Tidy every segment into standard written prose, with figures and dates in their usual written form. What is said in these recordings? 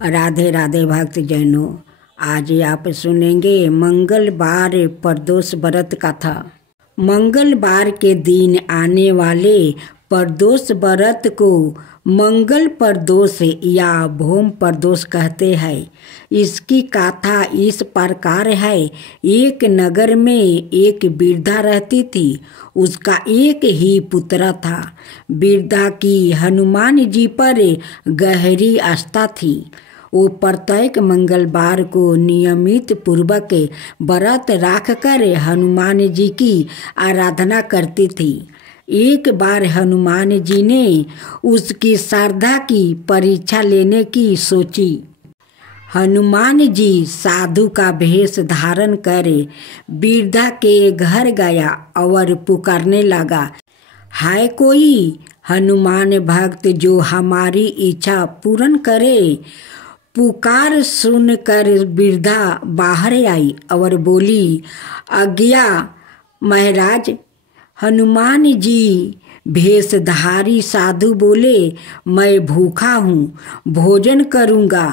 राधे राधे भक्तजनों, आज आप सुनेंगे मंगलवार प्रदोष व्रत कथा। मंगलवार के दिन आने वाले प्रदोष व्रत को मंगल प्रदोष या भौम प्रदोष कहते हैं। इसकी कथा इस प्रकार है। एक नगर में एक वृद्धा रहती थी। उसका एक ही पुत्र था। वृद्धा की हनुमान जी पर गहरी आस्था थी। वो प्रत्येक मंगलवार को नियमित पूर्वक व्रत रखकर हनुमान जी की आराधना करती थी। एक बार हनुमान जी ने उसकी श्रद्धा की परीक्षा लेने की सोची। हनुमान जी साधु का भेष धारण कर वृद्धा के घर गया और पुकारने लगा, हाय कोई हनुमान भक्त जो हमारी इच्छा पूर्ण करे। पुकार सुनकर वृद्धा बाहर आई और बोली, आज्ञा महाराज। हनुमान जी भेषधारी साधु बोले, मैं भूखा हूँ, भोजन करूँगा,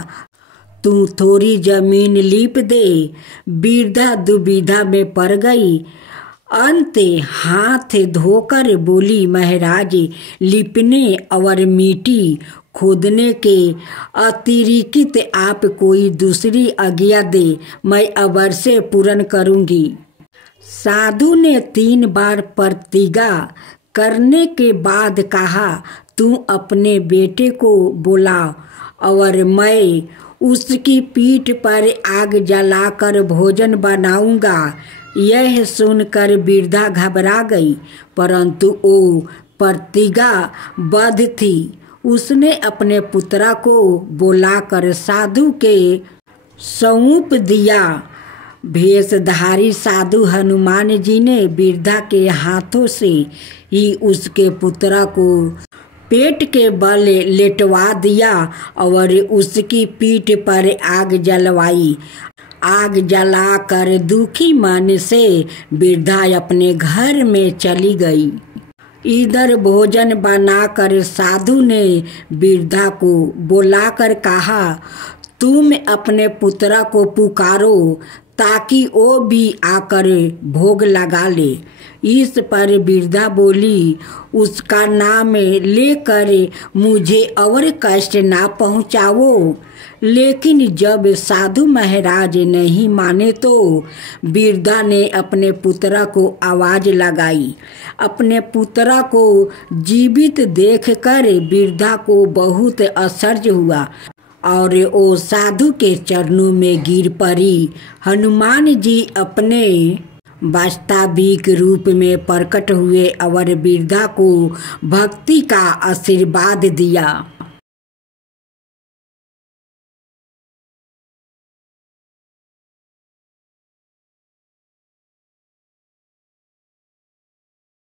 तू थोड़ी जमीन लीप दे। वृद्धा दुविधा में पड़ गई। अंत हाथ धोकर बोली, महाराज लिपने और मिट्टी खोदने के अतिरिक्त आप कोई दूसरी आज्ञा दे, मैं अवश्य पूर्ण करूँगी। साधु ने 3 बार प्रतिज्ञा करने के बाद कहा, तू अपने बेटे को बुला और मैं उसकी पीठ पर आग जलाकर भोजन बनाऊंगा। यह सुनकर वृद्धा घबरा गई, परंतु वो प्रतिज्ञाबद्ध थी। उसने अपने पुत्रा को बुलाकर साधु के सौंप दिया। भेषधारी साधु हनुमान जी ने वृद्धा के हाथों से ही उसके पुत्रा को पेट के बल लेटवा दिया और उसकी पीठ पर आग जलवाई। आग जलाकर दुखी मन से वृद्धा अपने घर में चली गई। इधर भोजन बनाकर साधु ने वृद्धा को बुलाकर कहा, तुम अपने पुत्रा को पुकारो ताकि वो भी आकर भोग लगा ले। इस पर वृद्धा बोली, उसका नाम लेकर मुझे और कष्ट ना पहुँचाओ। लेकिन जब साधु महाराज नहीं माने तो वृद्धा ने अपने पुत्रा को आवाज लगाई। अपने पुत्रा को जीवित देखकर वृद्धा को बहुत आश्चर्य हुआ और वो साधु के चरणों में गिर पड़ी। हनुमान जी अपने वास्तविक रूप में प्रकट हुए और वृद्धा को भक्ति का आशीर्वाद दिया।